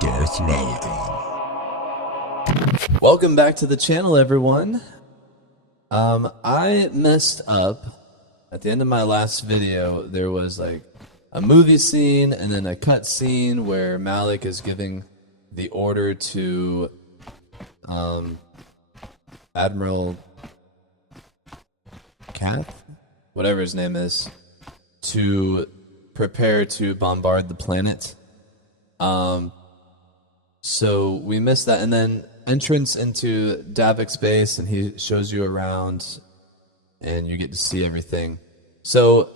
Darth Malagon. Welcome back to the channel, everyone. I messed up. At the end of my last video, there was like a movie scene and then a cut scene where Malik is giving the order to Admiral Kath, whatever his name is, to prepare to bombard the planet. So we missed that, and then entrance into Davik's base, and he shows you around, and you get to see everything. So,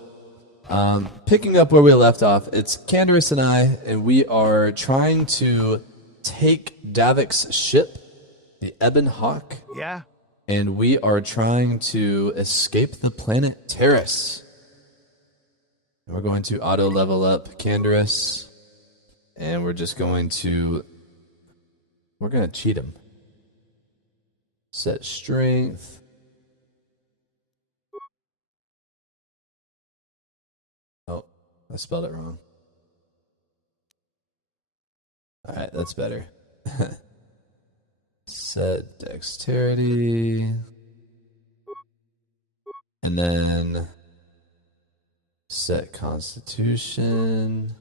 picking up where we left off, it's Candaris and I, and we are trying to take Davik's ship, the Ebon Hawk. Yeah? And we are trying to escape the planet Taris. And we're going to auto level up Candaris, and we're just going to... We're going to cheat him. Set strength. Oh, I spelled it wrong. Alright, that's better. Set dexterity. And then set constitution.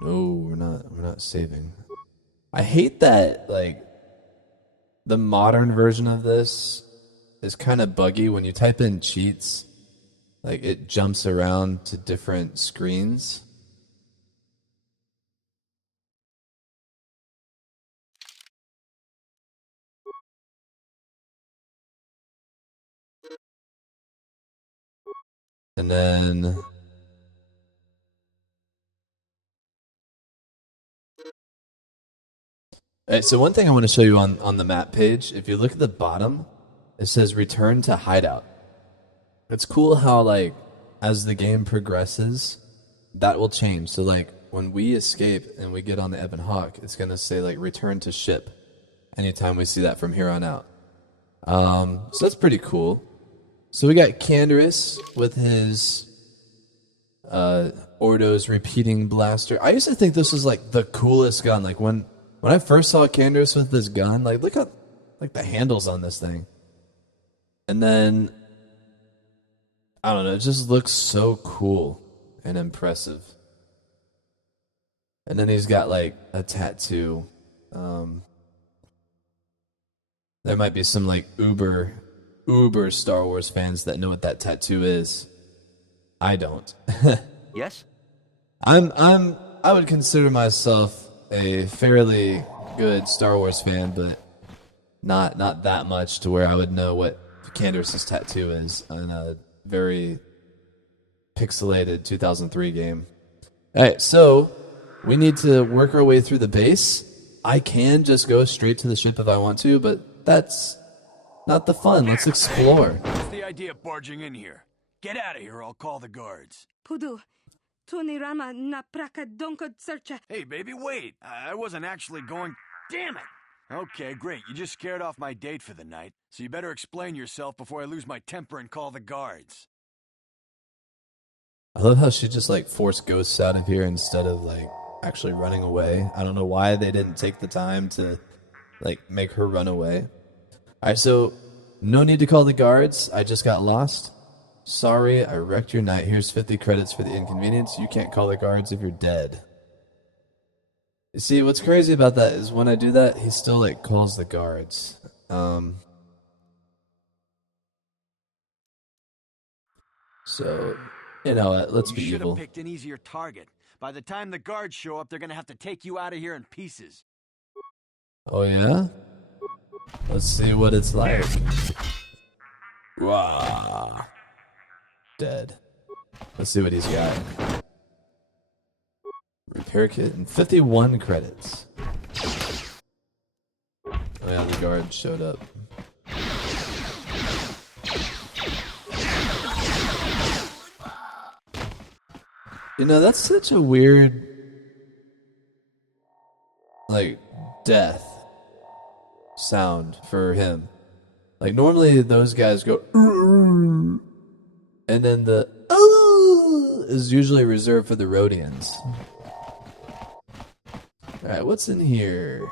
No, we're not saving. I hate that, like, the modern version of this is kind of buggy. When you type in cheats, like, it jumps around to different screens. And then... Alright, so one thing I want to show you on the map page, if you look at the bottom, it says return to hideout. It's cool how, like, as the game progresses, that will change. So, like, when we escape and we get on the Ebon Hawk, it's going to say, like, return to ship anytime we see that from here on out. So that's pretty cool. So we got Candaris with his Ordo's repeating blaster. I used to think this was, like, the coolest gun. Like, when I first saw Candaris with this gun, like, look at, like, the handles on this thing. And then, I don't know, it just looks so cool and impressive. And then he's got, like, a tattoo. There might be some, like, uber Star Wars fans that know what that tattoo is. I don't. Yes? I would consider myself a fairly good Star Wars fan, but not that much to where I would know what Candaris' tattoo is in a very pixelated 2003 game. Alright, so we need to work our way through the base. I can just go straight to the ship if I want to, but that's not the fun. Let's explore. What's the idea of barging in here? Get out of here, I'll call the guards. Pudu, Tunirama na praka donkod searcha. Hey, baby, wait. I wasn't actually going... Damn it! Okay, great. You just scared off my date for the night, so you better explain yourself before I lose my temper and call the guards. I love how she just, like, forced ghosts out of here instead of, like, actually running away. I don't know why they didn't take the time to, like, make her run away. Alright, so no need to call the guards. I just got lost. Sorry, I wrecked your night. Here's 50 credits for the inconvenience. You can't call the guards if you're dead. You see, what's crazy about that is when I do that, he still, like, calls the guards. So, you know what, let's be evil. You should have picked an easier target. By the time the guards show up, they're gonna have to take you out of here in pieces. Oh, yeah? Let's see what it's like. Wow. Dead. Let's see what he's got. Repair kit and 51 credits. Oh yeah, the guard showed up. You know, that's such a weird, like, death sound for him. Like, normally those guys go, and then the is usually reserved for the Rhodians. Alright, what's in here?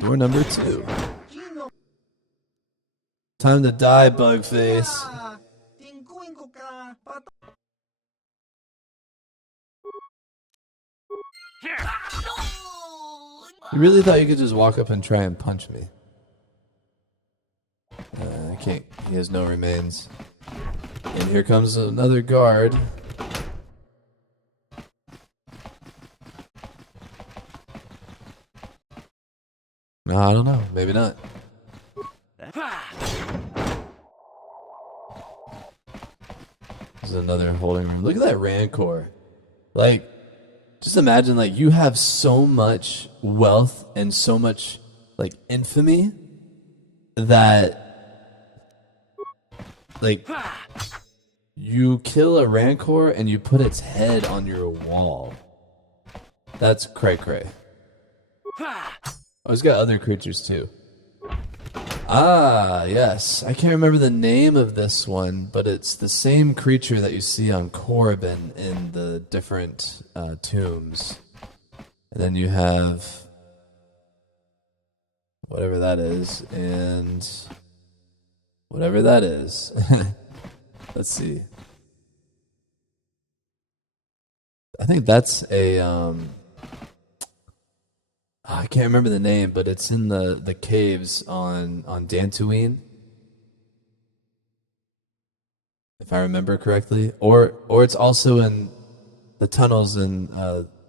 Door number 2. Time to die, Bugface. You really thought you could just walk up and try and punch me? I can't. He has no remains. And here comes another guard. No, I don't know. Maybe not. This is another holding room. Look at that Rancor. Like, just imagine, like, you have so much wealth and so much, like, infamy that, like, you kill a Rancor and you put its head on your wall. That's cray-cray. Oh, it's got other creatures, too. Ah, yes. I can't remember the name of this one, but it's the same creature that you see on Korriban in the different tombs. And then you have whatever that is, and whatever that is. Let's see. I think that's a... I can't remember the name, but it's in the caves on Dantooine, if I remember correctly, or it's also in the tunnels in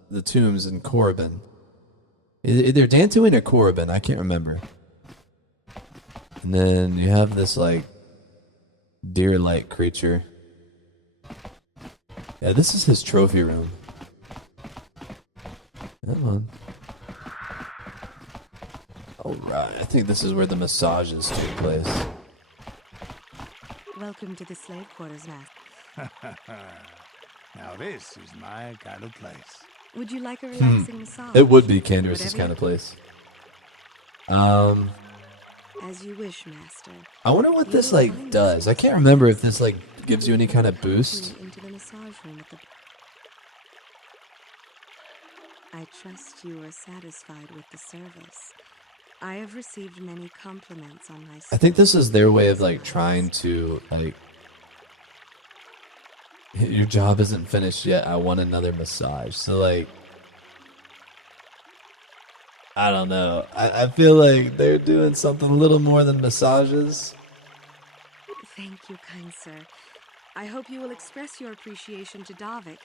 the tombs in Korriban. Either Dantooine or Korriban, I can't remember. And then you have this like deer-like creature. Yeah, this is his trophy room. Come on. Alright, I think this is where the massages take place. Welcome to the slave quarters, Master. Now this is my kind of place. Would you like a relaxing massage? It would be Candace's kind of place. As you wish, Master. I wonder what this like does. I can't remember if this like gives you any kind of boost. Into the massage room at the... I trust you are satisfied with the service. I have received many compliments on my... I think this is their way of like trying to like... Your job isn't finished yet. I want another massage. So like... I don't know. I feel like they're doing something a little more than massages. Thank you, kind sir. I hope you will express your appreciation to Davik.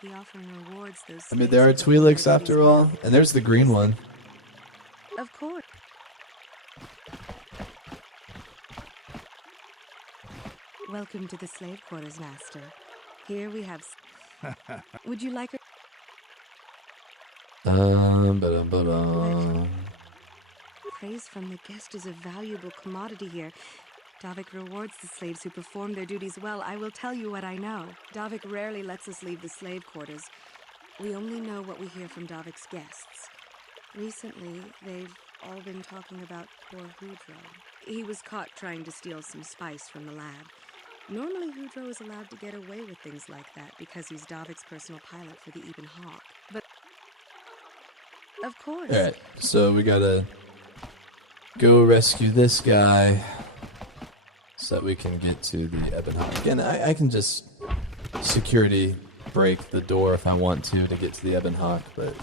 He often rewards those... I mean, there are Twi'leks after all. And there's the green one. Of course. Welcome to the slave quarters, Master. Here we have... Would you like a... Praise from the guest is a valuable commodity here. Davik rewards the slaves who perform their duties well. I will tell you what I know. Davik rarely lets us leave the slave quarters. We only know what we hear from Davik's guests. Recently, they've all been talking about poor Hudro. He was caught trying to steal some spice from the lab. Normally, Hudro is allowed to get away with things like that because he's Davik's personal pilot for the Ebon Hawk. But, of course. Alright, so we gotta go rescue this guy so that we can get to the Ebon Hawk. Again, I can just security break the door if I want to get to the Ebon Hawk, but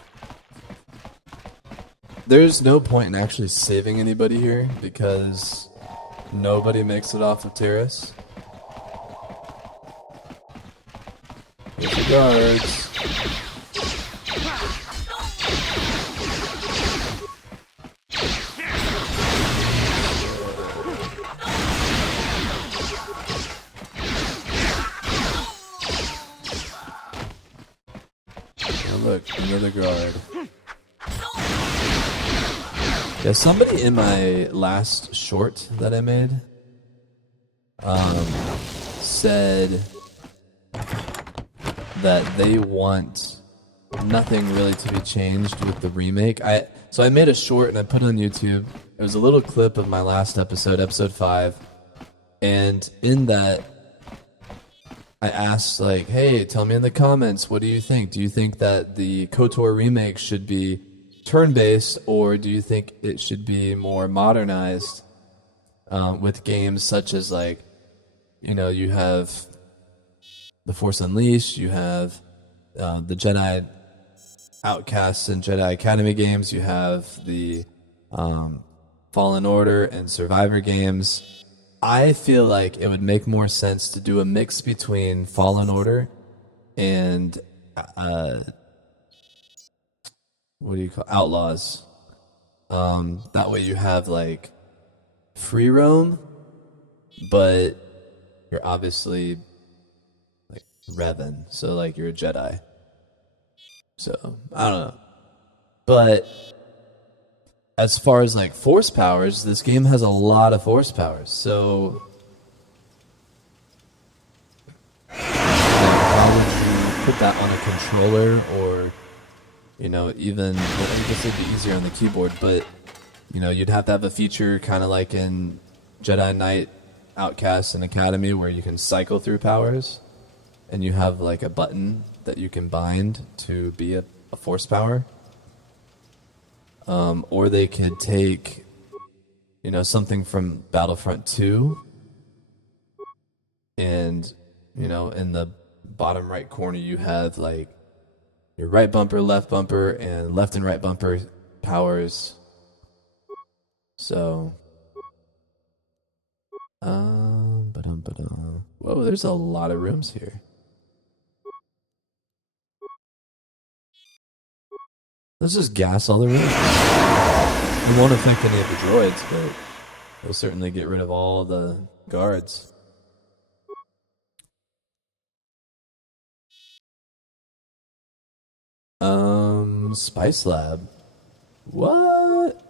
there's no point in actually saving anybody here because nobody makes it off of Taris. With the guards. Oh, look, another guard. Yeah, somebody in my last short that I made said that they want nothing really to be changed with the remake. So I made a short and I put it on YouTube. It was a little clip of my last episode, episode 5, and in that I asked like, hey, tell me in the comments, what do you think? Do you think that the KOTOR remake should be turn-based, or do you think it should be more modernized with games such as, like, you have The Force Unleashed, you have the Jedi Outcasts and Jedi Academy games, you have the Fallen Order and Survivor games. I feel like it would make more sense to do a mix between Fallen Order and what do you call Outlaws. That way you have like free roam, but you're obviously like Revan, so like you're a Jedi. So I don't know, but as far as like force powers, this game has a lot of force powers. So how would you put that on a controller, or even I guess it'd be easier on the keyboard, but you'd have to have a feature kind of like in Jedi Knight, Outcast, and Academy where you can cycle through powers, and you have like a button that you can bind to be a force power. Or they could take, something from Battlefront 2, and, in the bottom right corner you have like your right bumper, left bumper, and left and right bumper powers. So, whoa, there's a lot of rooms here. Let's just gas all the rooms. It won't affect any of the droids, but it'll certainly get rid of all the guards. Spice Lab. What?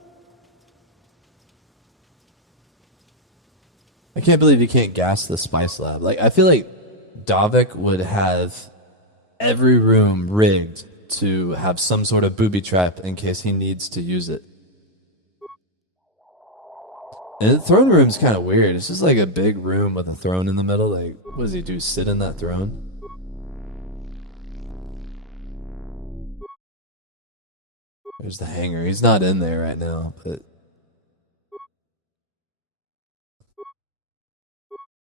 I can't believe you can't gas the Spice Lab. Like, I feel like Davik would have every room rigged to have some sort of booby trap in case he needs to use it. And the throne room's kind of weird. It's just like a big room with a throne in the middle. Like, what does he do? Sit in that throne? There's the hangar. He's not in there right now, but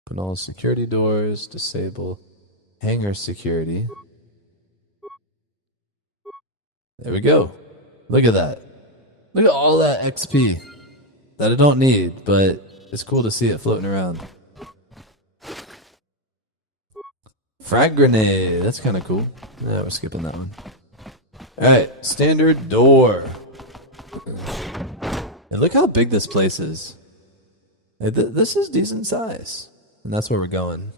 open all security doors, disable hangar security. There we go. Look at that. Look at all that XP that I don't need, but it's cool to see it floating around. Frag grenade. That's kind of cool. Yeah, we're skipping that one. Alright, standard door. And look how big this place is. This is decent size. And that's where we're going.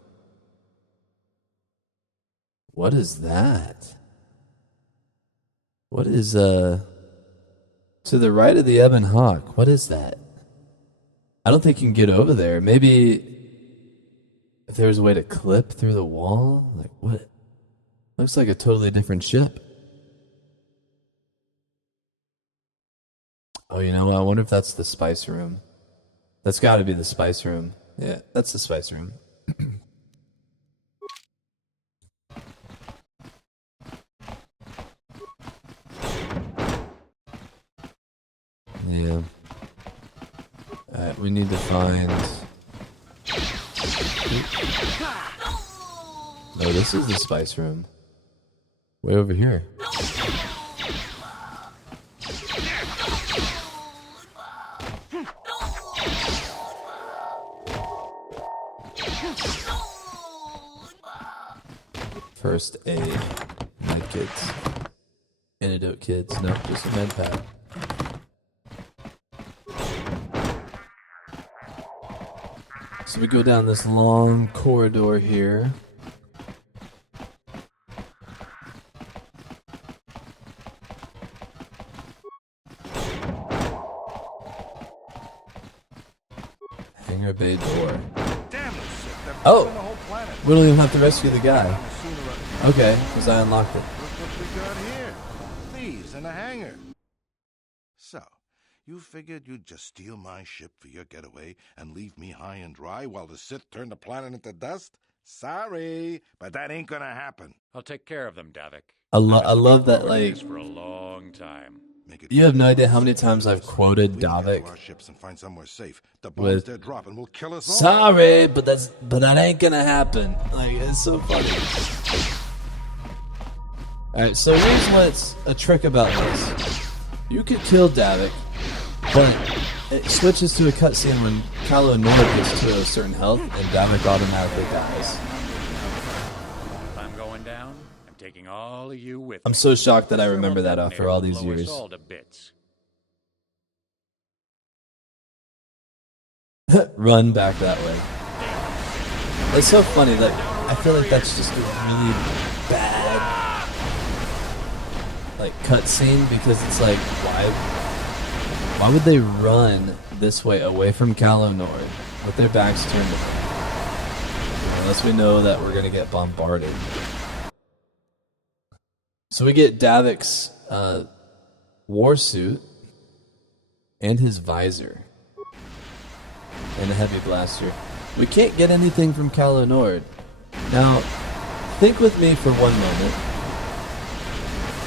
What is that? What is, to the right of the Ebon Hawk, what is that? I don't think you can get over there. Maybe if there's a way to clip through the wall? Like, what? Looks like a totally different ship. Oh, you know what? I wonder if that's the spice room. That's got to be the spice room. Yeah, that's the spice room. Yeah. Alright, we need to find... No, this is the spice room. Way over here. First aid. Med kits. Antidote kits. No, just a med pad. So we go down this long corridor here. Hangar bay door. Oh! We don't even have to rescue the guy. Okay, because I unlocked it. Look what we got here. Thieves in a hangar. So, you figured you'd just steal my ship for your getaway and leave me high and dry while the Sith turn the planet into dust? Sorry, but that ain't gonna happen. I'll take care of them, Davik. I love that, like... For a long time. Make it You have no idea how many times I've quoted we gotta get to Davik our ships and find somewhere safe. The bombs with they're dropping will kill us all. "Sorry, but that ain't gonna happen." Like, it's so funny. Alright, so here's what's a trick about this. You could kill Davik, but it switches to a cutscene when Calo Nord gets to a certain health and Davik automatically dies. If I'm going down, I'm taking all of you with me. I'm so shocked that I remember that after all these Blow us years. all to bits. Run back that way. It's so funny, like, I feel like that's just a really bad, like, cutscene, because it's like, why would they run this way away from Calo Nord with their backs turned to them? Unless we know that we're gonna get bombarded. So we get Davik's war suit and his visor and a heavy blaster. We can't get anything from Calo Nord. Now, think with me for one moment.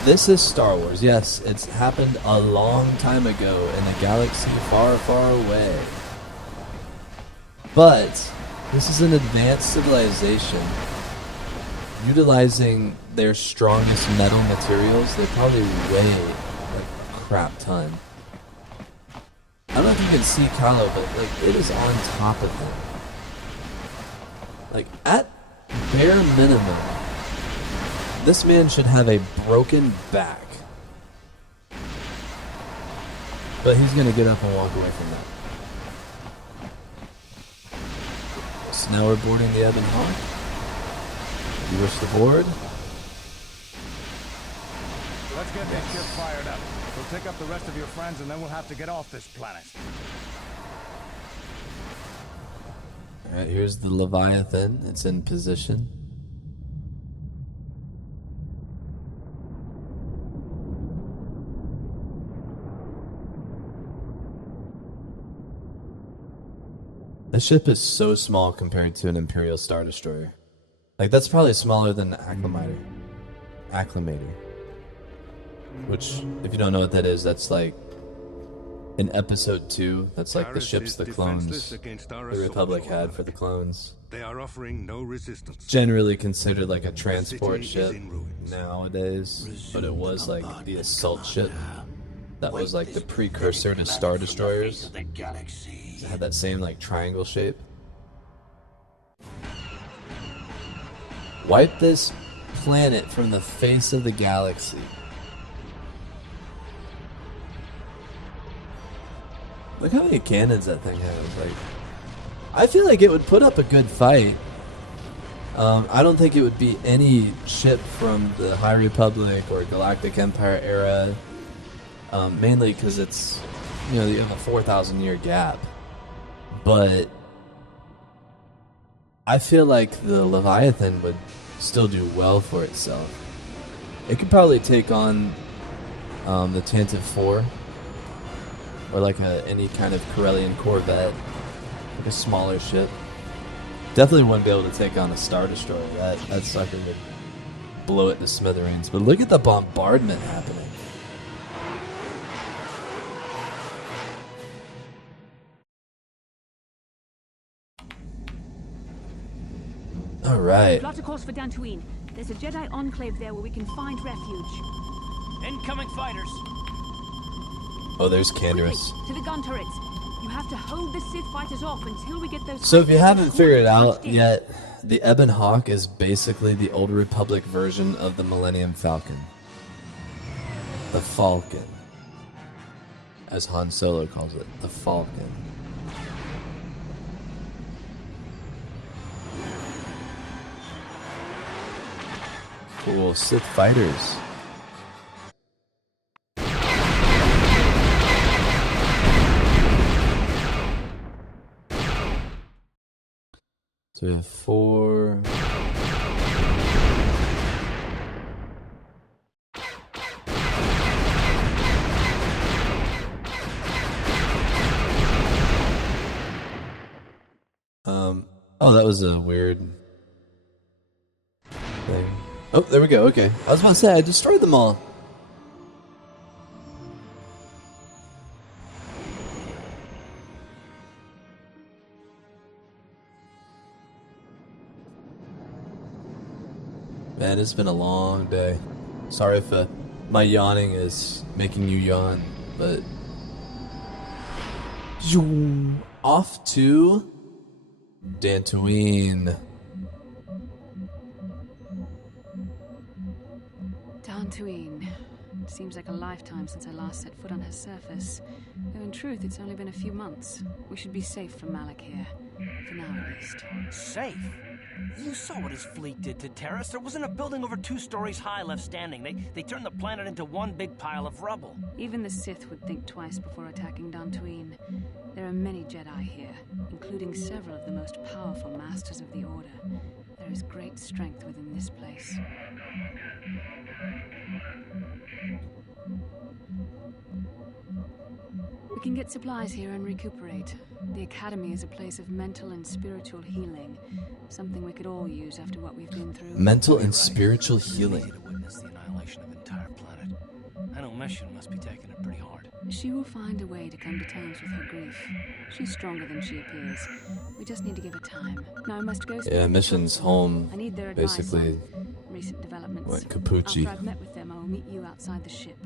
This is Star Wars. Yes, it's happened a long time ago in a galaxy far, far away. But this is an advanced civilization utilizing their strongest metal materials. They probably weigh like a crap ton. I don't know if you can see Calo, but like it is on top of him. Like at bare minimum, this man should have a broken back. But he's gonna get up and walk away from that. So now we're boarding the Ebon Hawk. You wish to board? Let's get this ship fired up. We'll pick up the rest of your friends and then we'll have to get off this planet. Alright, here's the Leviathan. It's in position. The ship is so small compared to an Imperial Star Destroyer. Like, that's probably smaller than the Acclimator. Which, if you don't know what that is, that's like in episode 2, that's like the Taris ships is the clones, defenseless against our the Republic assault, had for the clones. They are offering no resistance. Generally considered like a transport city is ship in ruins. nowadays, but it was like the assault ship that was like the precursor to Star Destroyers. It had that same like triangle shape. Wipe this planet from the face of the galaxy. Look how many cannons that thing has. Like, I feel like it would put up a good fight. I don't think it would beat any ship from the High Republic or Galactic Empire era. Mainly because it's, you know, you have a 4,000 year gap. But I feel like the Leviathan would still do well for itself. It could probably take on the Tantive 4 or like any kind of Corellian Corvette, like a smaller ship. Definitely wouldn't be able to take on a Star Destroyer. That sucker would blow it to smithereens. But look at the bombardment happening. Alright. Plot a course for Dantooine. There's a Jedi enclave there where we can find refuge. Incoming fighters. Oh, there's Quickly, Canderous. to the gun turrets. You have to hold the Sith fighters off until we get those. So if you fighters haven't figured it out punched in. yet, the Ebon Hawk is basically the Old Republic version of the Millennium Falcon. The Falcon. As Han Solo calls it, the Falcon. Cool, Sith fighters. So we have 4. Oh, that was a weird thing. Oh, there we go. Okay. I was about to say, I destroyed them all. Man, it's been a long day. Sorry if my yawning is making you yawn, but off to Dantooine. Dantooine. Seems like a lifetime since I last set foot on her surface. Though in truth, it's only been a few months. We should be safe from Malik here. For now, at least. Safe? You saw what his fleet did to Taris. There wasn't a building over 2 stories high left standing. They turned the planet into one big pile of rubble. Even the Sith would think twice before attacking Dantooine. There are many Jedi here, including several of the most powerful masters of the Order. There is great strength within this place. We can get supplies here and recuperate. The Academy is a place of mental and spiritual healing. Something we could all use after what we've been through. Mental and spiritual healing. To witness the annihilation of an entire planet. I know Mission must be taking it pretty hard. She will find a way to come to terms with her grief. She's stronger than she appears. We just need to give her time. Now I must go. Yeah, Mission's home. I need their advice Basically, on recent developments. went Capucci. After I've met with them, I will meet you outside the ship.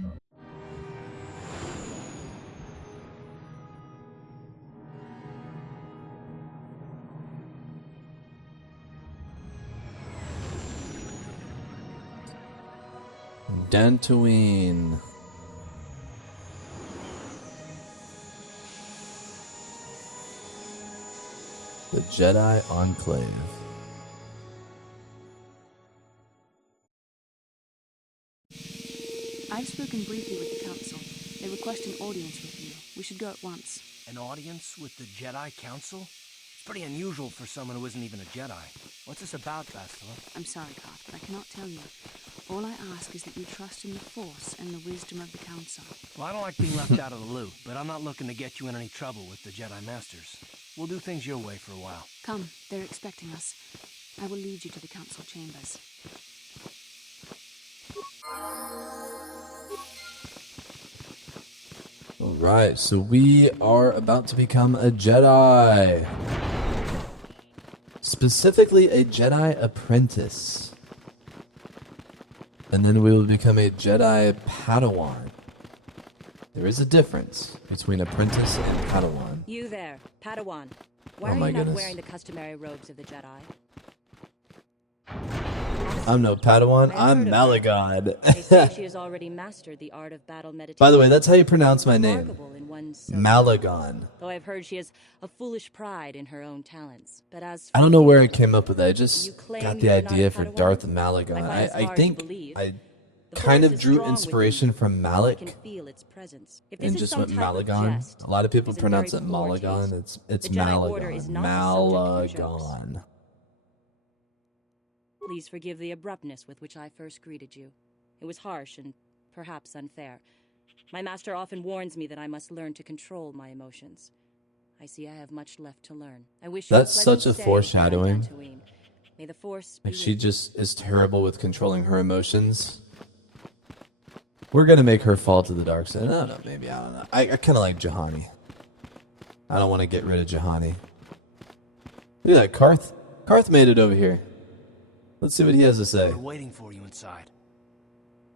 Dantooine. The Jedi Enclave. I've spoken briefly with the Council. They request an audience with you. We should go at once. An audience with the Jedi Council? It's pretty unusual for someone who isn't even a Jedi. What's this about, Bastila? I'm sorry, Carth, but I cannot tell you. All I ask is that you trust in the Force and the wisdom of the Council. Well, I don't like being left out of the loop, but I'm not looking to get you in any trouble with the Jedi Masters. We'll do things your way for a while. Come, they're expecting us. I will lead you to the Council chambers. Alright, so we are about to become a Jedi. Specifically, a Jedi apprentice. And then we will become a Jedi Padawan. There is a difference between apprentice and Padawan. You there, Padawan. Why Oh are my you not goodness. wearing the customary robes of the Jedi? I'm no Padawan, I've I'm heard of Malagod. They say she has already mastered the art of battle meditation. By the way, that's how you pronounce my name. Remarkable in one so Malagon. Though I've heard she has a foolish pride in her own talents. But as I don't know where I came up with that. I just You claim got the you're not idea a for Padawan? Darth I Malagon. find this I hard to think believe. I The kind Force of is drew strong inspiration within from you. Malik You can feel its presence. If this and is just some went type of Malagon. jest, A lot of people it's in pronounce very it poor Malagon. taste. It's The Jedi Order is Malagon. not subject for jokes. Malagon. Please forgive the abruptness with which I first greeted you. It was harsh and perhaps unfair. My master often warns me that I must learn to control my emotions. I see I have much left to learn. I wish you That's pleasant such a stay foreshadowing. on Dantooine. May the Force be Like she with you. just is terrible with controlling her emotions. We're gonna make her fall to the dark side. I don't know, maybe, I don't know. I kind of like Juhani. I don't want to get rid of Juhani. Look at that, Karth. Karth made it over here. Let's see what he has to say. We're waiting for you inside.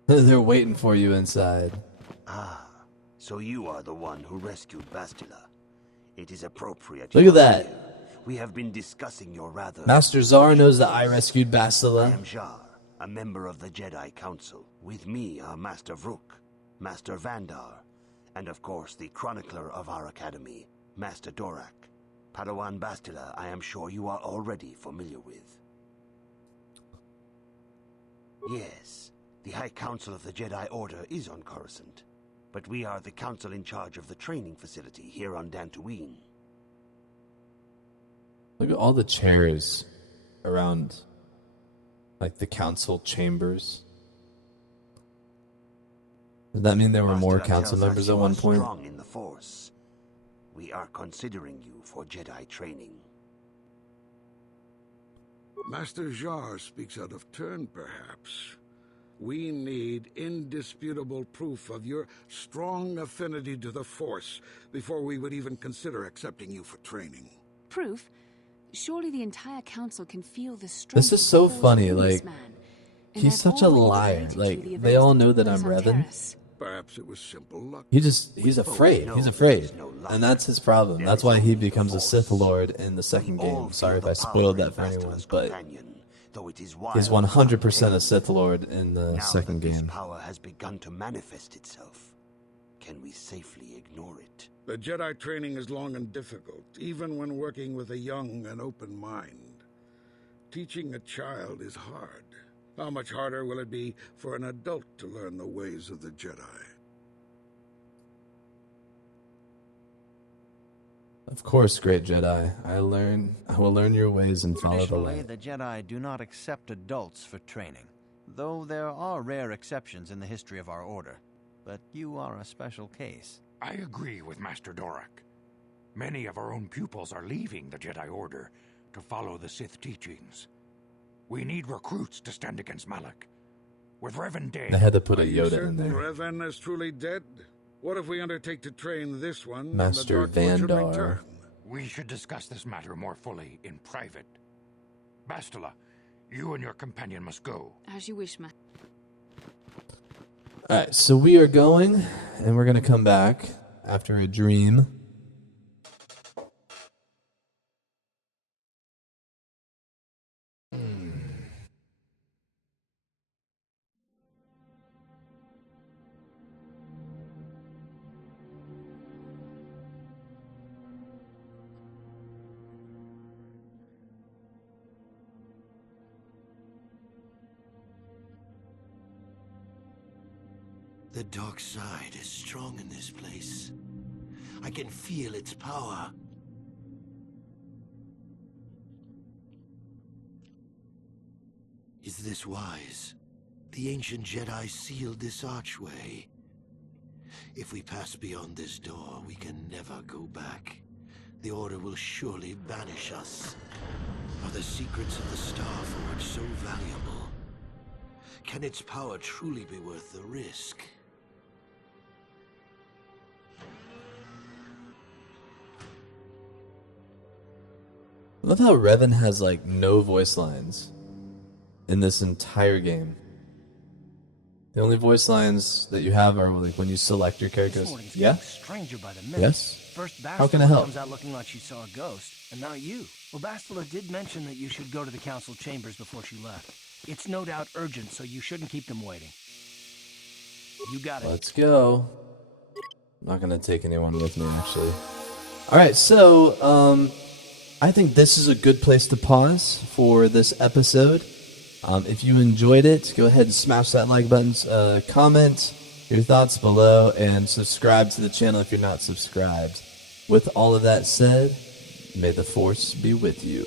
They're waiting for you inside. Ah, so you are the one who rescued Bastila. It is appropriate. Look you at are that. here. We have been discussing your rather... Master Zar knows that I rescued I Bastila. am Jar, a member of the Jedi Council. With me are Master Vrook, Master Vandar, and of course the chronicler of our academy, Master Dorak. Padawan Bastila, I am sure you are already familiar with. Yes, the High Council of the Jedi Order is on Coruscant, but we are the council in charge of the training facility here on Dantooine. Look at all the chairs around, like, the council chambers. Does that mean there were more Bastila council tells us members you at are one point? strong in the Force. We are considering you for Jedi training. Master Jar speaks out of turn, perhaps. We need indisputable proof of your strong affinity to the Force before we would even consider accepting you for training. Proof? Surely the entire council can feel the strength. This is so of the Force funny, within this like, man. He's such a liar. Like, they all know that I'm Revan. Perhaps it was simple luck. He's afraid. He's afraid. And that's his problem. That's why he becomes a Sith Lord in the second game. Sorry if I spoiled that for anyone, but he's 100% a Sith Lord in the second game. This power has begun to manifest itself. Can we safely ignore it? The Jedi training is long and difficult, even when working with a young and open mind. Teaching a child is hard. How much harder will it be for an adult to learn the ways of the Jedi? Of course, great Jedi. I will learn your ways and follow the light. The Jedi do not accept adults for training, though there are rare exceptions in the history of our order. But you are a special case. I agree with Master Dorak. Many of our own pupils are leaving the Jedi Order to follow the Sith teachings. We need recruits to stand against Malak. With Revan dead... They had to put a Yoda in there. Revan is truly dead? What if we undertake to train this one? Master Vandar. We should discuss this matter more fully in private. Bastila, you and your companion must go. As you wish, Alright, so we are going, and we're going to come back after a dream. The dark side is strong in this place. I can feel its power. Is this wise? The ancient Jedi sealed this archway. If we pass beyond this door, we can never go back. The Order will surely banish us. Are the secrets of the Star Forge so valuable? Can its power truly be worth the risk? I love how Revan has, like, no voice lines in this entire game. The only voice lines that you have are, like, when you select your characters. Yeah? Stranger by the minute. Yes? First, How can I help? comes out looking like she saw a ghost, and now you. Well, Bastila did mention that you should go to the council chambers before she left. It's no doubt urgent, so you shouldn't keep them waiting. You got it. Let's go. I'm not going to take anyone with me, actually. Alright, so, I think this is a good place to pause for this episode. If you enjoyed it, go ahead and smash that like button, comment your thoughts below, and subscribe to the channel if you're not subscribed. With all of that said, may the Force be with you.